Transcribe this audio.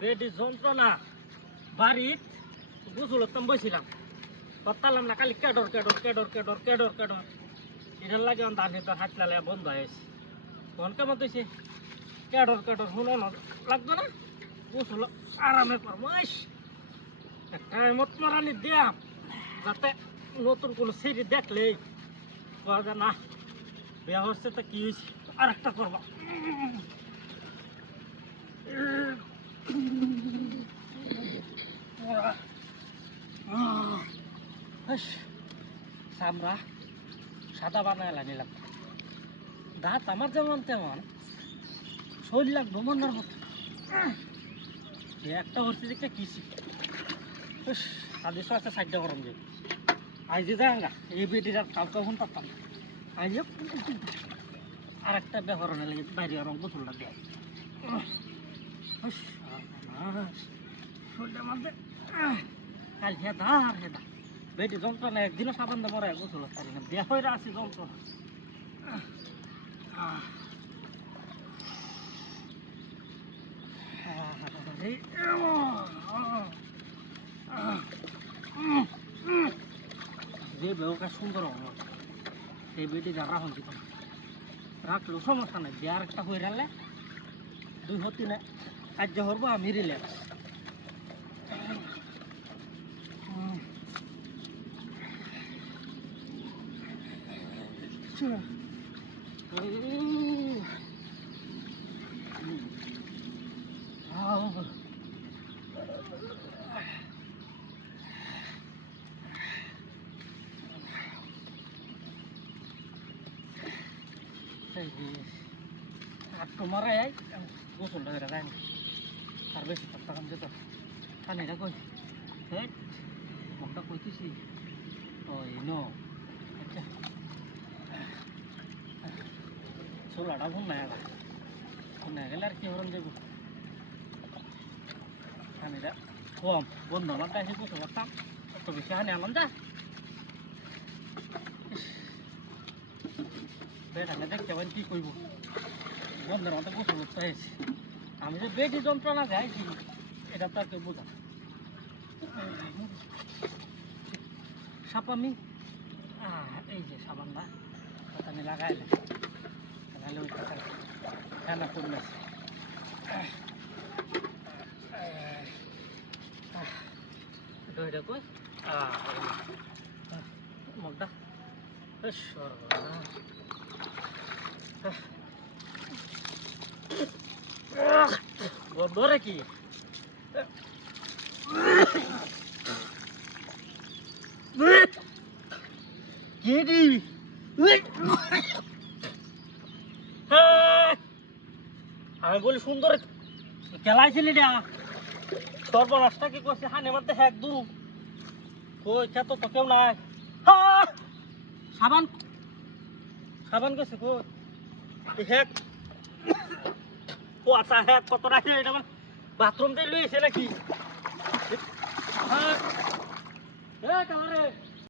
বেডি যন্ত্রণা বাড়িত গোসলতাম বসিলাম পারতাম না খালি কেডর কেডর কেডর কেডর কেডর কেডর এটার লাগে আমার ধান হাত লালে বন্ধ হয়েছে তখন কেমন হয়েছে কেডর কেডর শুনো লাগতো না গোসল আরামে করবো একটা মত মারানি দিয়াম যাতে নতুন কোনো সিঁড়ি দেখলেই বলা যায় না বিয়া হচ্ছে তো কি হয়েছে আর একটা করবো সামরা সাদা বানায় নিলাম দাঁত আমার যেমন তেমন শরীর লাগবে মনের মতো একটা হচ্ছে দেখতে কিছি আদেশ আছে সাইডটা গরম যে আইজে যাঙ্গা এই বেটির আর কাউকে ফোন পারতাম না আইজে আর একটা ব্যবহার লাগে বাইরে রঙ গোসলটা দেয় শরীরের মধ্যে কাল হেদা আর হেদা বেটি যন্ত্রণা একদিনও সাবান দিয়ে মরা গোসল পারি না দেহ হয়ে আসি যন্ত্রণা যে বেউটা সুন্দর হলো সেই বেটি যা রাখুন দিত রাখলেও সমস্যা নেই দেয়ার একটা হয়ে রাখলে 2 3 কার্য করবো আমি রিল্যাক্স আর তোমার গোসলটা হয়ে যায় আর বেশি করতাম যেত পানিটা কই হ্যাঁ মুখটা কইতেছি ওই নো আচ্ছা চোলাটা ভুন্না গেল ভুন্না গেলে আর কি হরণ দেব পানিটা কম বন্ধ আমার কাছে গোসল করতাম অত বেশি হানি আনলাম যা বেটাকে দেখতে পাই কি করবো বন্ধের মতো গোসল করতে হয়েছে আমি যে বেটি যন্ত্রণা যাইছি এটা তো আর কেউ বোঝা সাপামি এই যে সাবানটা ওটা আমি লাগাইলাম লাগাইলে ওইটা ফেনা করলে এটা কই মুখটা বরে কি আমি বলি সুন্দর খেলাইছিলি না সর্বনাশটা কি করছে হানে মধ্যে হ্যাক দু কই খেত তো কেউ নাই সাবান সাবান গেছে কই হ্যাক আচ্ছা হ্যাক কত রাখে এটা বাথরুম দিয়ে লইছে নাকি হ্যাঁ কালারে